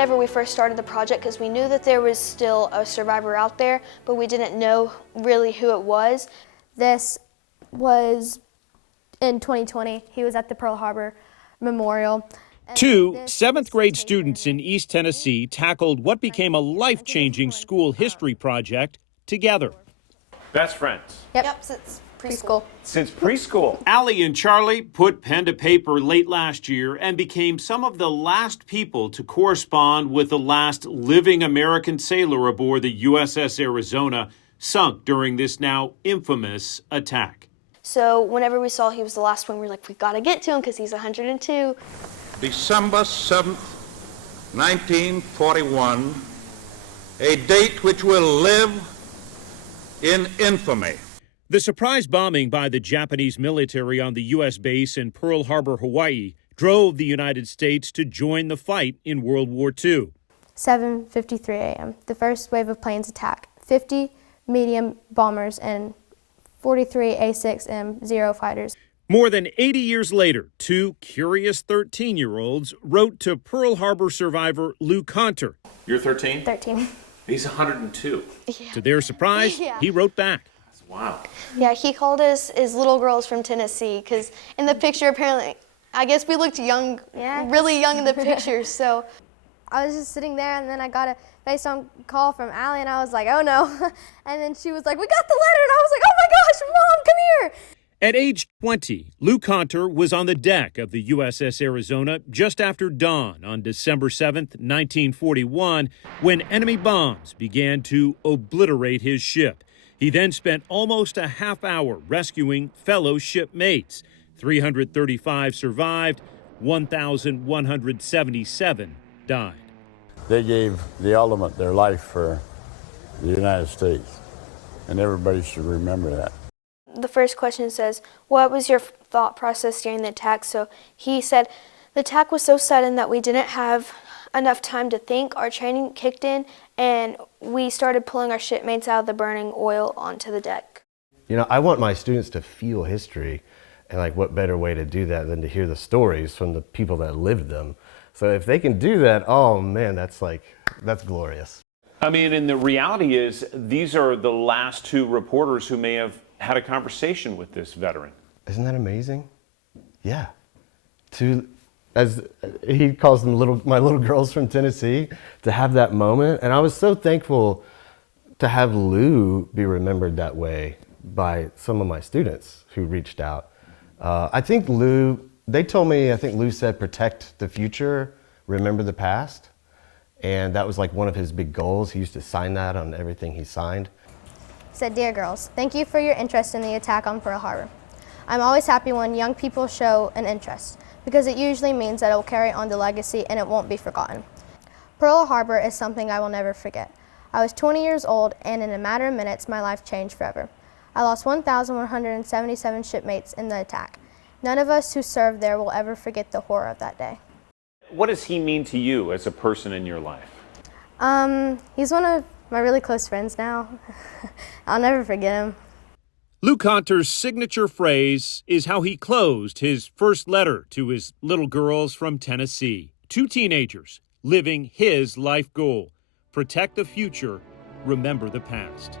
whenever we first started the project because we knew that there was still a survivor out there, but we didn't know really who it was. This was in 2020. He was at the Pearl Harbor Memorial. Two seventh-grade students in East Tennessee tackled what became a life-changing school history project together. Best friends? Yep, since preschool. Since preschool. Allie and Charlie put pen to paper late last year and became some of the last people to correspond with the last living American sailor aboard the USS Arizona, sunk during this now infamous attack. So whenever we saw he was the last one, we were like, we gotta get to him because he's 102. December 7th, 1941, a date which will live in infamy. The surprise bombing by the Japanese military on the U.S. base in Pearl Harbor, Hawaii, drove the United States to join the fight in World War II. 7:53 a.m. The first wave of planes attacked. 50 medium bombers and 43 A6M0 fighters. More than 80 years later, two curious 13-year-olds wrote to Pearl Harbor survivor Lou Conter. You're 13? 13. He's 102. Yeah. To their surprise, he wrote back. Wow. Yeah, he called us his little girls from Tennessee because in the picture, apparently, I guess we looked young, really young in the picture, so. I was just sitting there and then I got a FaceTime call from Allie and I was like, oh no. And then she was like, we got the letter, and I was like, oh my gosh, Mom, come here. At age 20, Lou Conter was on the deck of the USS Arizona just after dawn on December 7th, 1941, when enemy bombs began to obliterate his ship. He then spent almost a half hour rescuing fellow shipmates. 335 survived, 1,177 died. They gave the ultimate, their life for the United States, and everybody should remember that. The first question says, what was your thought process during the attack? So he said, the attack was so sudden that we didn't have enough time to think. Our training kicked in and we started pulling our shipmates out of the burning oil onto the deck. You know, I want my students to feel history, and like what better way to do that than to hear the stories from the people that lived them. So if they can do that, oh man, that's glorious. I mean, and the reality is these are the last two reporters who may have had a conversation with this veteran. Isn't that amazing? Yeah. As he calls them my little girls from Tennessee, to have that moment. And I was so thankful to have Lou be remembered that way by some of my students who reached out. I think Lou said, protect the future, remember the past. And that was like one of his big goals. He used to sign that on everything he signed. Said, dear girls, thank you for your interest in the attack on Pearl Harbor. I'm always happy when young people show an interest, because it usually means that it will carry on the legacy and it won't be forgotten. Pearl Harbor is something I will never forget. I was 20 years old, and in a matter of minutes, my life changed forever. I lost 1,177 shipmates in the attack. None of us who served there will ever forget the horror of that day. What does he mean to you as a person in your life? He's one of my really close friends now. I'll never forget him. Lou Conter's signature phrase is how he closed his first letter to his little girls from Tennessee. Two teenagers living his life goal. Protect the future, remember the past.